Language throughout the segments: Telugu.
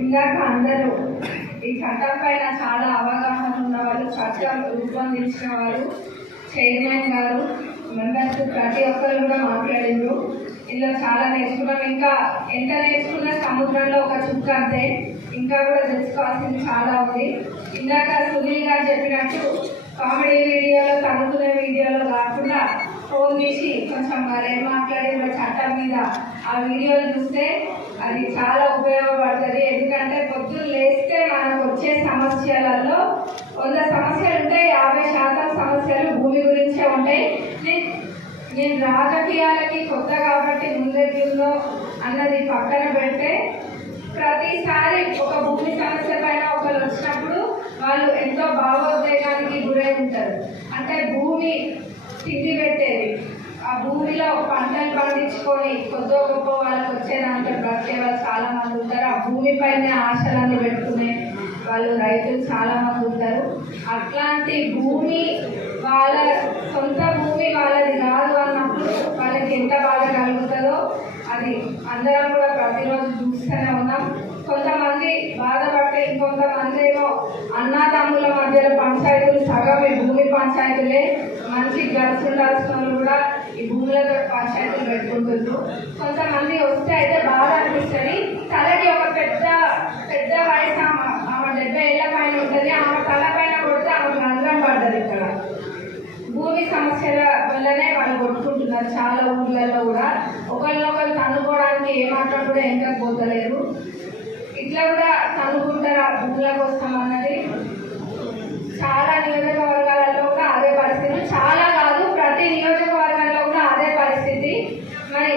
ఇందాక అందరూ ఈ చట్టం పైన చాలా అవగాహన ఉన్న వాళ్ళు, చట్టం రూపొందించిన వారు, చైర్మన్ గారు, మెంబర్స్ ప్రతి ఒక్కరు కూడా మాట్లాడిండ్రు. ఇలా చాలా నేర్చుకున్నాం. ఇంకా ఎంత నేర్చుకున్నా సముద్రంలో ఒక చుక్క అంతే, ఇంకా కూడా తెలుసుకోవాల్సింది చాలా ఉంది. ఇందాక సునీల్ గారు చెప్పినట్టు కామెడీ వీడియోలో, తగ్గుతున్న వీడియోలో కాకుండా ఫోన్ తీసి కొంచెం మరేం మాట్లాడిన చట్టం మీద ఆ వీడియోలు చూస్తే అది చాలా ఉపయోగపడుతుంది. ఎందుకంటే పొద్దున్న లేస్తే మనకు వచ్చే సమస్యలలో 100 సమస్యలు ఉంటాయి, 50% సమస్యలు భూమి గురించే ఉంటాయి. నేను రాజకీయాలకి కొత్త కాబట్టి ముందెందో అన్నది పక్కన పెడితే, ప్రతిసారి ఒక భూమి సమస్య పైన ఒకరు వచ్చినప్పుడు వాళ్ళు ఎంతో భావోద్వేగానికి గురై ఉంటారు. అంటే భూమి తిండి పెట్టేది, ఆ భూమిలో పంటలు పండించుకొని కొద్దో గొప్ప వాళ్ళకి వచ్చేదాంట్లో బ్రతికే వాళ్ళు చాలా మంది ఉంటారు. ఆ భూమి పైన ఆశలన్నీ పెట్టుకునే వాళ్ళు రైతులు చాలా మంది ఉంటారు. అట్లాంటి భూమి వాళ్ళ సొంత భూమి వాళ్ళది కాదు అన్నప్పుడు వాళ్ళకి ఎంత బాధ కలుగుతుందో అది అందరం కూడా ప్రతిరోజు చూస్తూనే ఉన్నాం. కొంతమంది బాధపడితే ఇంకొంతమంది ఏమో అన్నదమ్ముల మధ్యలో పంచాయతీలు సగం ఈ భూమి పంచాయతీలే, మంచి కలిసి ఉండాల్సిన వాళ్ళు కూడా ఈ భూములతో పంచాయతీలు పెట్టుకుంటున్నారు. కొంతమంది వస్తే అయితే బాధ అనిపిస్తుంది. తలకి ఒక పెద్ద పెద్ద వయసు, ఆమె 70 ఏళ్ళ పైన ఉంటుంది, ఆమె తల పైన కొడితే ఆమెకు రంధ్రం పడ్డది. ఇక్కడ భూమి సమస్యల వల్లనే వాళ్ళు కొట్టుకుంటున్నారు. చాలా ఊర్లలో కూడా ఒకరినొకరు తన్నుకోవడానికి ఏమాత్రం కూడా ఎంకపోతలేరు. ఇట్లా కూడా తన్నుకుంటారు ఆ భూముల కోసం అన్నది. చాలా నియోజకవర్గాలలో కూడా అదే పరిస్థితి, చాలా కాదు ప్రతి నియోజకవర్గంలో కూడా అదే పరిస్థితి. మరి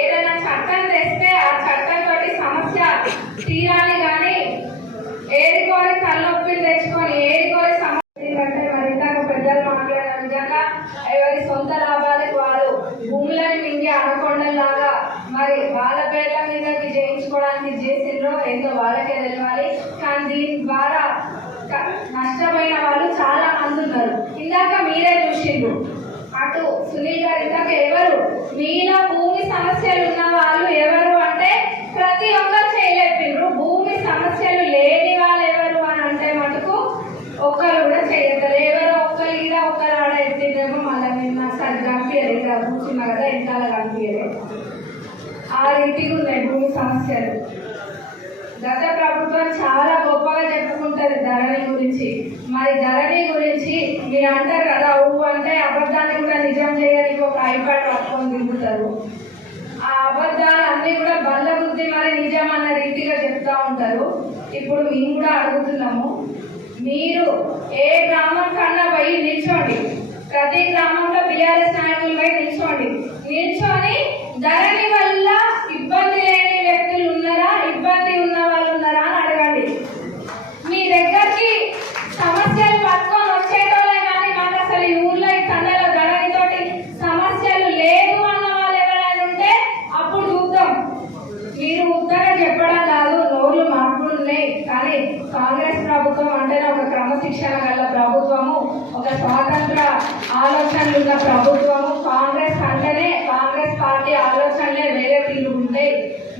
ఏదైనా చట్టం తెస్తే ఆ చట్టం తోటి సమస్య తీరాలి, కానీ ఏరికోరి తలనొప్పిని తెచ్చుకొని ఏరికోరి సమస్య కంటే మరి ఇందాక ప్రజలు మాట్లాడిన విధంగా ఎవరి సొంత లాభాలకు వాళ్ళు భూములను మింగి అనకొండలాగా మరి వాళ్ళ పేర్ల మీదకి చేయించుకోవడానికి చేసిండ్రో ఏందో వాళ్ళకే తెలియాలి. కానీ దీని ద్వారా నష్టపోయిన వాళ్ళు చాలా మంది ఉన్నారు. ఇందాక మీరే చూసిండ్రు, అటు సునీల్ గారు ఇందాక ఎవరు మీలో భూమి సమస్యలు ఉన్న వాళ్ళు ఎవరు అంటే ప్రతి ఒక్కరు చేయలేపిండ్రు. భూమి సమస్యలు లేని వాళ్ళు ఎవరు అని అంటే మటుకు ఒక్కరు కూడా చేయగలరు. ఎవరో ఒక్కరు ఈడ ఒక్కరు ఆడ ఎత్తిందేమో మళ్ళీ నిన్న సరిగ్గా కనిపించలేదు, ఇక్కడ కూర్చున్నా కదా ఇంకాల కనిపించలేదు. ఆ రీతిగా ఉన్నాయి భూమి సమస్యలు. గత ప్రభుత్వం చాలా గొప్పగా చెప్పుకుంటుంది ధరణి గురించి. మరి ధరణి గురించి మీరు అంటారు కదా, ఊ అంటే అబద్ధాన్ని కూడా నిజం చేయడానికి ఒక ఐపాడ్ పట్టుకొని తిరుగుతారు. ఆ అబద్ధాలు అన్నీ కూడా బల్ల బుద్ధి మరి నిజం అన్న రీతిగా చెప్తా ఉంటారు. ఇప్పుడు మేము కూడా అడుగుతున్నాము, మీరు ఏ గ్రామం కన్నా పోయి నిల్చోండి, ప్రతి గ్రామంలో బీఆర్ఎస్ నాయకులు పోయి నిల్చొని ధరణి వల్ల ఇబ్బంది లేని వ్యక్తులు ఉన్నారా, ఇబ్బంది ఉన్న వాళ్ళు ఉన్నారా అని అడగండి. మీ దగ్గరికి సమస్యలు పట్టుకొని వచ్చేటోళ్ళే, కానీ మాకు అసలు ఈ ఊర్లో ఈ తండ్రిలో ధరణితోటి సమస్యలు లేదు అన్న వాళ్ళు ఎవరైనా ఉంటే అప్పుడు చూద్దాం. మీరు ఉత్తగా చెప్పడం కాదు, నోర్లు మాట్లాడుతున్నాయి. కానీ కాంగ్రెస్ ప్రభుత్వం అంటేనే ఒక క్రమశిక్షణ గల ప్రభుత్వము, ఒక స్వాతంత్ర ఆలోచనలు ఉన్న ప్రభుత్వము. కాంగ్రెస్ అంటేనే కాంగ్రెస్ పార్టీ ఆలోచనలే వేరే తీరు ఉంటాయి.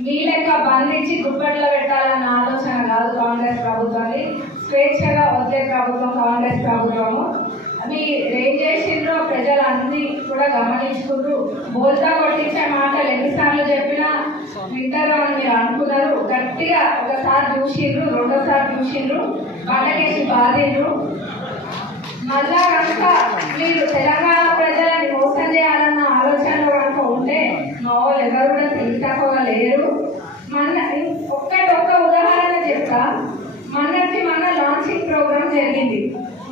మీ లెక్క బంధించి గుప్పెట్లో పెట్టాలన్న ఆలోచన కాదు కాంగ్రెస్ ప్రభుత్వాన్ని. స్వేచ్ఛగా వచ్చే ప్రభుత్వం కాంగ్రెస్ ప్రభుత్వము. మీరు ఏం చేసిండ్రో ప్రజలు అన్ని కూడా గమనించుకుంటూ బోల్తా కొట్టించే మాటలు ఎన్నిసార్లు చెప్పినా వింటారు అని మీరు అనుకున్నారు. గట్టిగా ఒకసారి చూసిండ్రు, రెండోసారి చూసిండ్రు, బట్టకేసి బాధిండ్రు. మళ్ళా కనుక మీరు తెలంగాణ ప్రజలని మోసం చేయాలన్న ఆలోచనలో కనుక ఉంటే మా వాళ్ళు ఎవరు కూడా తెలివి తక్కువ లేరు. ఒక్క ఉదాహరణ చెప్తా. మొన్న లాంచింగ్ ప్రోగ్రామ్ జరిగింది.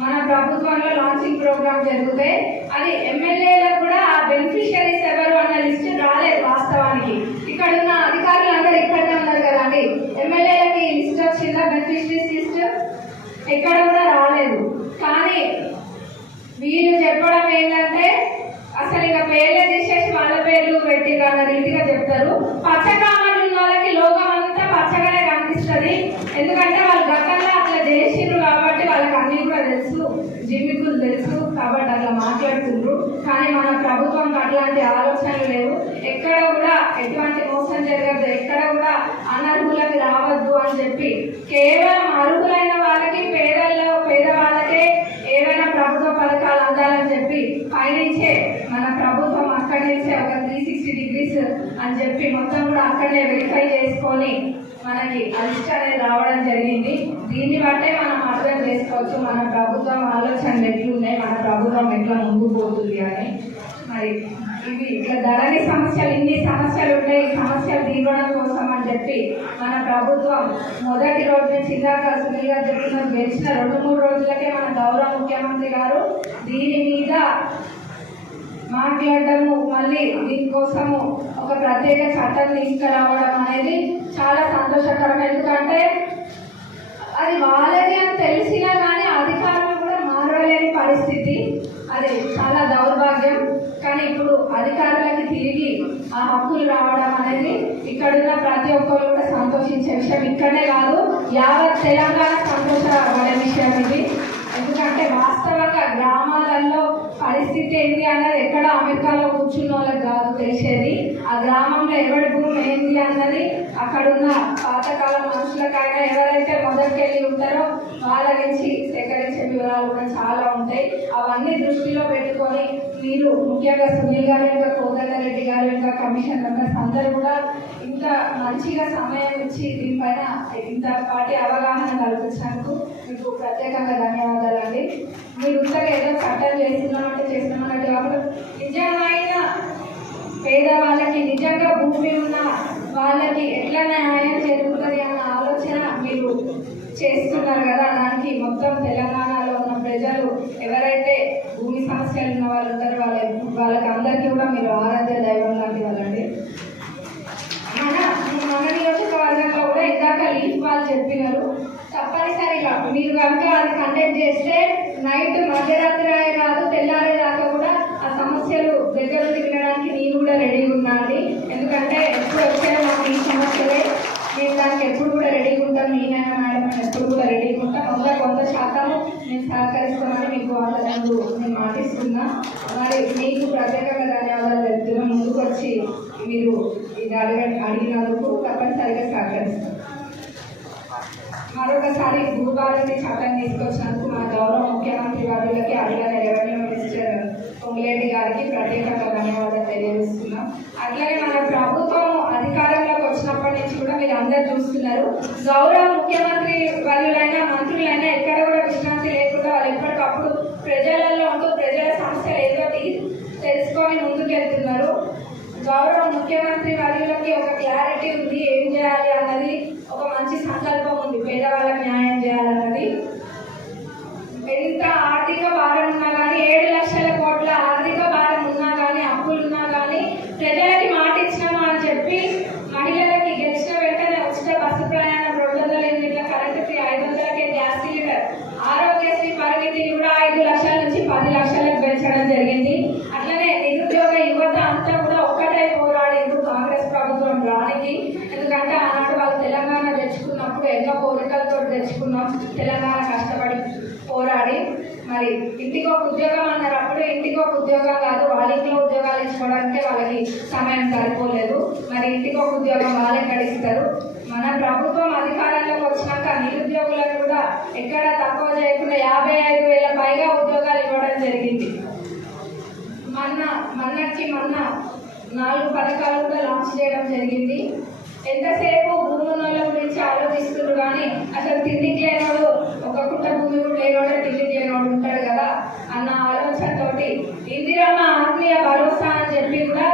మన ప్రభుత్వంలో లాంచింగ్ ప్రోగ్రామ్ జరిగితే అది ఎమ్మెల్యేలకు కూడా ఆ బెనిఫిషియరీస్ ఎవరు అన్న లిస్టు రాలేదు. వాస్తవానికి ఇక్కడ ఉన్న అధికారులు అందరూ ఇక్కడనే ఉన్నారు కదండి, ఎమ్మెల్యేలకి లిస్ట్ వచ్చిందా? బెనిఫిషరీస్ లిస్ట్ ఎక్కడ కూడా రాలేదు. కానీ వీళ్ళు చెప్పడం ఏంటంటే అసలు ఇక పేర్లే తీసేసి వాళ్ళ పేర్లు పెట్టిండ్రు అన్న రీతిగా చెప్తారు. పచ్చకామలు ఉన్న వాళ్ళకి లోకం అంతా పచ్చగానే కనిపిస్తుంది. ఎందుకంటే వాళ్ళు గతంలో అట్లా చేసిండ్రు కాబట్టి వాళ్ళకి అన్ని కూడా తెలుసు, జిమ్మికులు తెలుసు. కాబట్టి అట్లా మాట్లాడుతుండ్రు. కానీ మన ప్రభుత్వం అట్లాంటి ఆలోచనలు లేవు. ఎక్కడ కూడా ఎటువంటి మోసం జరగదు, ఎక్కడ కూడా అనర్హులకు రావద్దు అని చెప్పి కేవలం అర్హులైన వాళ్ళకి పేదవాళ్ళకే ఏవైనా ప్రభుత్వ పథకాలు అందాలని చెప్పి పైనుంచే మన ప్రభుత్వం అక్కడి నుంచే ఒక 360 degrees అని చెప్పి మొత్తం కూడా అక్కడే వెరిఫై చేసుకొని మనకి లిస్ట్ అనేది రావడం జరిగింది. దీన్ని బట్టే మనం అర్థం చేసుకోవచ్చు మన ప్రభుత్వం ఆలోచనలు ఎట్లున్నాయి, మన ప్రభుత్వం ఎట్లా ముందుకు పోతుంది అని. మరి ఇవి ఇట్లా ధరణి సమస్యలు, ఇన్ని సమస్యలు ఉన్నాయి, ఈ సమస్యలు తీర్చడం కోసం అని చెప్పి మన ప్రభుత్వం మొదటి రోజు నుంచి ఇందాక సునీల్ గారు చెప్పిన గెలిచిన 2-3 రోజులకే మన గౌరవ ముఖ్యమంత్రి గారు దీని మీద మాట్లాడము, మళ్ళీ దీనికోసము ఒక ప్రత్యేక చట్టం తీసుకురావడం అనేది చాలా సంతోషకరం. ఎందుకంటే అది వాళ్ళది అని తెలిసినా కానీ అధికారులు కూడా మారలేని పరిస్థితి, అది చాలా దౌర్భాగ్యం. కానీ ఇప్పుడు అధికారులకి తిరిగి ఆ హక్కులు రావడం అనేది ఇక్కడున్న ప్రతి ఒక్కరు కూడా సంతోషించే విషయం. ఇక్కడే కాదు, యావత్ తెలంగాణ సంతోషపడే విషయం ఇది. ఎందుకంటే వాస్తవంగా గ్రామాలలో పరిస్థితి ఏంటి అన్నది ఎక్కడ అమెరికాలో కూర్చున్న వాళ్ళకి కాదు తెలిసేది. ఆ గ్రామంలో ఎవరి భూమి ఏంటి అన్నది అక్కడున్న పాతకాలం మనుషులకైనా ఎవరైతే మొదటికెళ్ళి ఉంటారో వాళ్ళ నుంచి సేకరించే వివరాలు కూడా చాలా ఉంటాయి. అవన్నీ దృష్టిలో పెట్టుకొని మీరు ముఖ్యంగా సునీల్ గారు, ఇంకా కోదండరెడ్డి గారు, ఇంకా కమిషన్ మెంబర్స్ అందరూ కూడా ఇంత మంచిగా సమయం ఇచ్చి దీనిపైన ఇంత పాటి అవగాహన కల్పించినందుకు మీకు ప్రత్యేకంగా ధన్యవాదాలండి. మీరు ఇంతగా ఏదో చట్టం చేస్తున్నామంటే కాకుండా నిజమైన పేదవాళ్ళకి, నిజంగా భూమి ఉన్న వాళ్ళకి ఎట్లా న్యాయం జరుగుతుంది అన్న ఆలోచన మీరు చేస్తున్నారు కదా. దానికి మొత్తం తెలంగాణలో ఉన్న ప్రజలు ఎవరైతే భూమి సమస్యలు ఉన్న వాళ్ళు ఉంటారో వాళ్ళకి అందరికీ కూడా మీరు ఆరాధ్య దైవం లాంటి వాళ్ళండి. మన నియోజకవర్గంలో కూడా ఇందాక లీఫ్ వాళ్ళు చెప్పినారు, తప్పనిసరిగా మీరు కనుక అది కండక్ట్ చేస్తే నైట్ మధ్యరాత్రి కాదు తెల్లారేదాకా కూడా ఆ సమస్యలు దగ్గర తిరగడానికి నేను కూడా రెడీగా ఉన్నాను. ఎందుకంటే ఎప్పుడు వచ్చారో మాకు ఈ సమస్యలే, నేను దానికి ఎప్పుడు కూడా రెడీగా ఉంటాను. నేనైనా మేడం ఎప్పుడు కూడా రెడీగా ఉంటాను. కొంత శాతం నేను సహకరిస్తామని మీకు వాళ్ళ నేను మాటిస్తున్నా. మరి మీకు ప్రత్యేకంగా ధన్యవాదాలు చెప్తున్నాను. ముందుకు వచ్చి మీరు ఇది అడిగినందుకు తప్పనిసరిగా సహకరిస్తాను. మరొకసారి భూభారతి చట్టం తీసుకొచ్చినందుకు మా గౌరవ ముఖ్యమంత్రి వారికి, అట్లాగే రెవెన్యూ మినిస్టర్ పొంగులేటి గారికి ప్రత్యేకంగా ధన్యవాదాలు తెలియజేస్తున్నాం. అట్లాగే మన ప్రభుత్వం అధికారంలోకి వచ్చినప్పటి నుంచి కూడా మీరు అందరూ చూస్తున్నారు, గౌరవ ముఖ్యమంత్రి వాళ్ళైనా మంత్రులైనా ఎక్కడ కూడా విశ్రాంతి లేకుండా వాళ్ళు ఎప్పటికప్పుడు ప్రజలలో ఉంటూ ప్రజల సమస్యలు ఏదో తెలుసుకొని ముందుకెళ్తున్నారు. గౌరవ ముఖ్యమంత్రి వర్యులకి ఒక క్లారిటీ ఉంది, ఏం చేయాలి అన్నది ఒక మంచి సంకల్పం ఉంది, పేదవాళ్ళకి న్యాయం చేయాలన్నది. ఎంత ఆర్థిక భారం ఉన్నా కానీ 7 లక్షల కోట్ల ఆర్థిక భారం ఉన్నా కానీ, అప్పులు ఉన్నా కానీ ప్రజలకి మాట ఇచ్చినాము అని చెప్పి మహిళలకి గెలిచిన వెంటనే ఉచిత బస్సు ప్రయాణం, 200 యూనిట్ల కరెంటు ఫ్రీ, 500కే గ్యాస్ సిలిండర్, ఆరోగ్యశ్రీ పరిమితిని కూడా 5 లక్షల నుంచి 10 లక్షలకు పెంచడం జరిగింది. అట్లనే నిరుద్యోగ యువత అంతా కూడా ఒక్కటే పోరాడేందు కాంగ్రెస్ ప్రభుత్వం రానికి. ఎందుకంటే ఆనాడు వాళ్ళు తెలంగాణ తెచ్చుకున్నప్పుడు ఎన్నో కోరికలతో తెచ్చుకున్నాం, తెలంగాణ కష్టపడి పోరాడి. మరి ఇంటికి ఒక ఉద్యోగం అన్నారు, అప్పుడు ఇంటికి ఒక ఉద్యోగం కాదు, వాళ్ళ ఇంట్లో ఉద్యోగాలు ఇచ్చుకోవడానికే వాళ్ళకి సమయం సరిపోలేదు. మరి ఇంటికి ఒక ఉద్యోగం వాళ్ళే గడిస్తారు. మన ప్రభుత్వం అధికారంలోకి వచ్చినాక నిరుద్యోగులకు కూడా ఎక్కడ తక్కువ చేయకుండా 55,000 పైగా ఉద్యోగాలు ఇవ్వడం జరిగింది. మొన్న 4 పథకాలు కూడా లాంచ్ చేయడం జరిగింది. ఎంతసేపు భూమి ఉన్నోళ్ళ గురించి ఆలోచిస్తున్నారు కానీ అసలు తిండికి లేనోడు, ఒక కుట్ట భూమి కూడా లేనోడే తిండికి లేనోడు ఉంటాడు కదా అన్న ఆలోచనతోటి ఇందిరమ్మ ఆత్మీయ భరోసా అని చెప్పి కూడా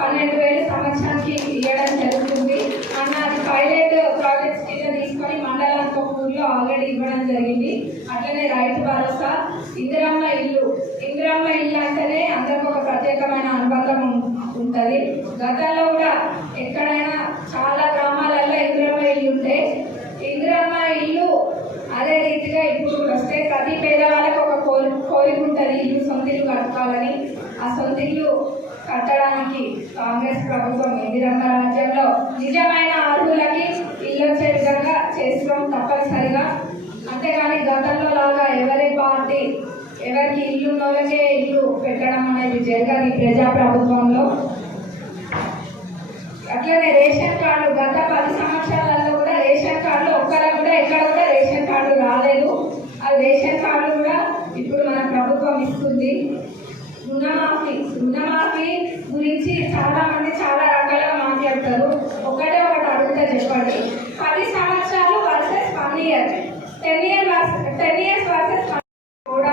12,000 సంవత్సరానికి ఇవ్వడం జరుగుతుంది. అన్న అది పైలట్ ప్రాజెక్ట్స్ కింద తీసుకొని మండలానికి ఒక ఊళ్ళో ఆల్రెడీ ఇవ్వడం జరిగింది. అట్లనే రైతు భరోసా, ఇందిరమ్మ ఇల్లు అంటేనే అందరికి ఒక ప్రత్యేకమైన అనుబంధం ఉంటుంది. గతంలో కూడా ఎక్కడైనా చాలా గ్రామాలలో ఇందిరమ్మ ఇల్లు ఉంటే, ఇందిరమ్మ ఇల్లు అదే రీతిగా ఇప్పుడు కూడా వస్తే ప్రతి పేదవాళ్ళకి ఒక కోరిక ఉంటుంది, ఇల్లు సొంత ఇల్లు కట్టుకోవాలని. ఆ సొంత ఇల్లు కట్టడానికి కాంగ్రెస్ ప్రభుత్వం ఇందిరమ్మ రాజ్యంలో నిజమైన అర్హులకి ఇల్లు వచ్చే విధంగా చేస్తున్నాం తప్పనిసరిగా. అంతేగాని గతంలో లాగా ఎవరి పార్టీ ఎవరికి ఇల్లు ఉన్న వాళ్ళకే ఇల్లు పెట్టడం అనేది జరగదు ఈ ప్రజాప్రభుత్వంలో. అట్లనే రేషన్ కార్డు గత 10 సంవత్సరాలలో కూడా రేషన్ కార్డు ఒక్కరికి కూడా ఎక్కడ కూడా రేషన్ కార్డు రాలేదు. ఆ రేషన్ కార్డు కూడా ఇప్పుడు మన ప్రభుత్వం ఇస్తుంది. రుణమాఫీ గురించి చాలా మంది చాలా రకాలుగా మాట్లాడతారు. ఒకటి అడుగుతా చెప్పండి. 10 సంవత్సరాలు వర్సెస్ 1 ఇయర్, 10 years వర్సెస్ కూడా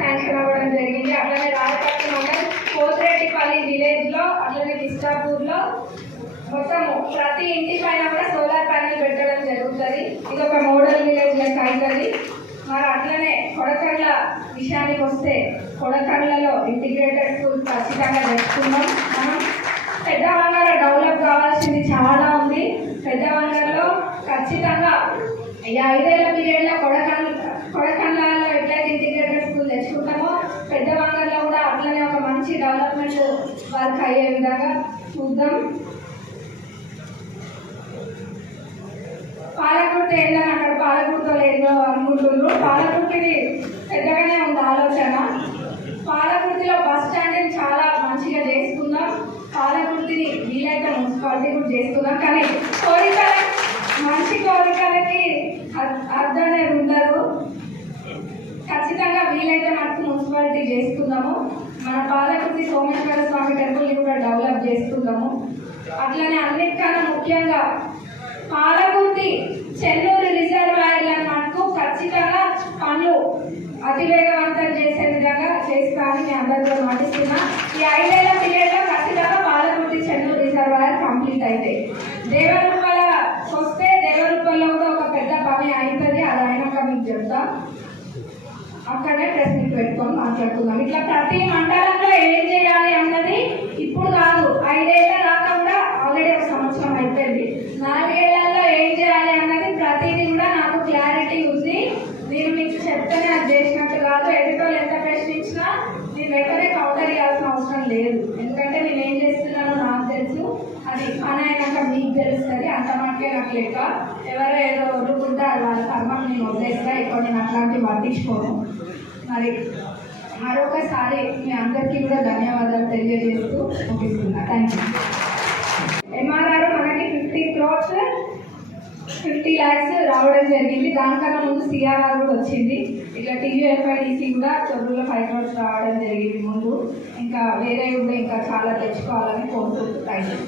శాంక్షన్ అవ్వడం జరిగింది. అట్లనే రాజపట్నం మండలం కోతిరెడ్డిపల్లి విలేజ్ లో, అట్లనే కిష్టాపూర్ లో మొత్తం ప్రతి ఇంటి పైన కూడా సోలార్ ప్యానెల్ పెట్టడం జరుగుతుంది. ఇది ఒక మోడల్ విలేజ్ లెక్క అవుతుంది. మరి అట్లనే కొడకండ్ల విషయానికి వస్తే కొడకండ్లలో ఇంటిగ్రేటెడ్ స్కూల్ ఖచ్చితంగా తెచ్చుకున్నాం. మనం పెద్దవంగర డెవలప్ కావాల్సింది చాలా ఉంది. పెద్దవంగరలో ఖచ్చితంగా ఈ 5 ఏళ్ల పీరియడ్లో కొడకండ్లలో ఎట్లయితే ఇంటిగ్రేటెడ్ స్కూల్ తెచ్చుకుంటామో పెద్దవంగరలో కూడా అట్లనే ఒక మంచి డెవలప్మెంట్ వర్క్ అయ్యే విధంగా చూద్దాం. పాలకుర్తి ఏంటని అక్కడ పాలకుర్తిలో లేదు అనుకుంటున్నారు. పాలకుర్తిది పెద్దగానే ఉంది ఆలోచన. పాలకుర్తిలో బస్ స్టాండ్ చాలా మంచిగా చేసుకుందాం. పాలకుర్తిని వీలైతే మున్సిపాలిటీ కూడా చేసుకుందాం. కానీ మంచి కోరికలకి అర్థం అనేది ఉండదు. ఖచ్చితంగా వీలైతే మనకు మున్సిపాలిటీ చేసుకుందాము. మన పాలకుర్తి సోమేశ్వర స్వామి టెంపుల్ని కూడా డెవలప్ చేసుకుందాము. అట్లనే అన్నిటికన్నా ముఖ్యంగా పాలకుర్తి చెన్నూరు రిజర్వాయర్లను మనకు ఖచ్చితంగా పనులు అతివేగవంతం చేసే విధంగా చేస్తానని మీ అందరితో మాటిస్తున్నా. ఈ 5 ఏళ్ల పీరియడ్లో ఖచ్చితంగా పాలకుర్తి చెన్నూరు రిజర్వాయర్ కంప్లీట్ అయితే దేవరూపల వస్తే దేవరూపల్లో కూడా ఒక పెద్ద పని అవుతుంది. అది అయినాక మీకు చెప్తా. అక్కడే ప్రెస్ మీట్ పెట్టుకొని మాట్లాడుకుందాం. ఇట్లా ప్రతి మండలంలో ఏం చేయాలి అన్నది ఇప్పుడు కాదు, 5 ఏళ్ల దాకా కూడా ఆల్రెడీ ఒక సంవత్సరం అయిపోయింది. 4 ఏళ్లలో ఏం చేయాలి అన్నది ప్రతిదీ కూడా నాకు క్లారిటీ ఉంది. నేను మీకు చెప్తేనే అది చేసినట్టు కాదు. ఎదుటోళ్ళు ఎంత ప్రశ్నించినా నేను వెంటనే కౌంటర్ ఇవ్వాల్సిన అవసరం లేదు. ఎందుకంటే నేను ఏం చేస్తున్నానో నాకు తెలుసు. అది పని అయినాక మీకు తెలుస్తుంది. అంత మటుకే నాకు లేక ఎవరో ఏదో వదులుకుంటే అది వాళ్ళ కర్మను నేను వదిలేస్తా. ఇప్పుడు నేను అట్లాంటివి పట్టించుకోను. మరి మరొకసారి మీ అందరికీ కూడా ధన్యవాదాలు తెలియజేస్తూ ముగిస్తున్నా. Thank you. ఎంఆర్ఆర్ మనకి 50 crores 50 lakhs రావడం జరిగింది. దానికన్నా ముందు సిఆర్ఆర్ కూడా వచ్చింది. ఇట్లా TUFIDC కూడా చదువులో 5 crores రావడం జరిగింది ముందు. ఇంకా వేరే కూడా ఇంకా చాలా తెచ్చుకోవాలని కోరుకుంటున్నాను.